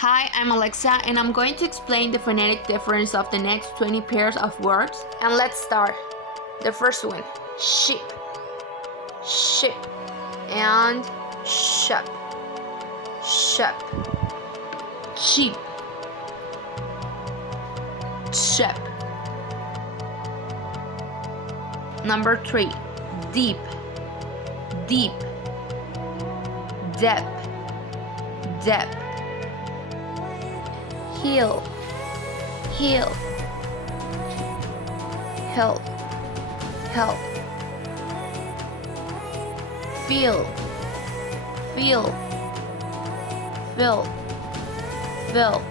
Hi, I'm Alexa and I'm going to explain the phonetic difference of the next 20 pairs of words. And let's start. The first one, sheep, sheep, and shep, shep, cheap, shep. Number 3, deep, deep, depth, depth. Heel, heel, help, help. Feel, feel, fill, fill.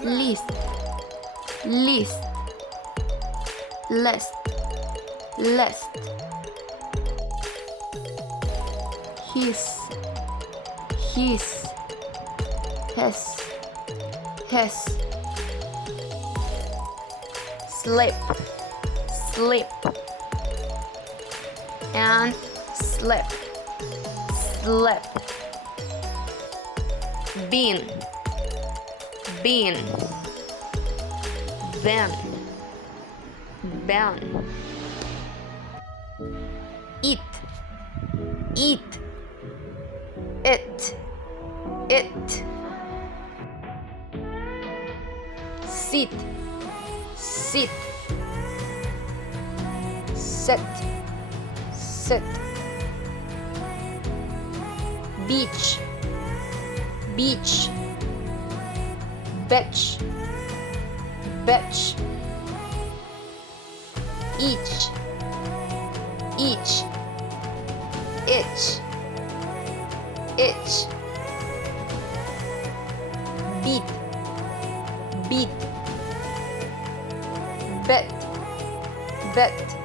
List, list, list, list. His, his, his. Slip, slip, and slip, slip. Bean, bean, ben, ben. Eat, eat, it, it. Sit, sit, sit, sit. Beach, beach, bitch, bitch. Each, each, itch, itch. Beat, beat, bet, bet.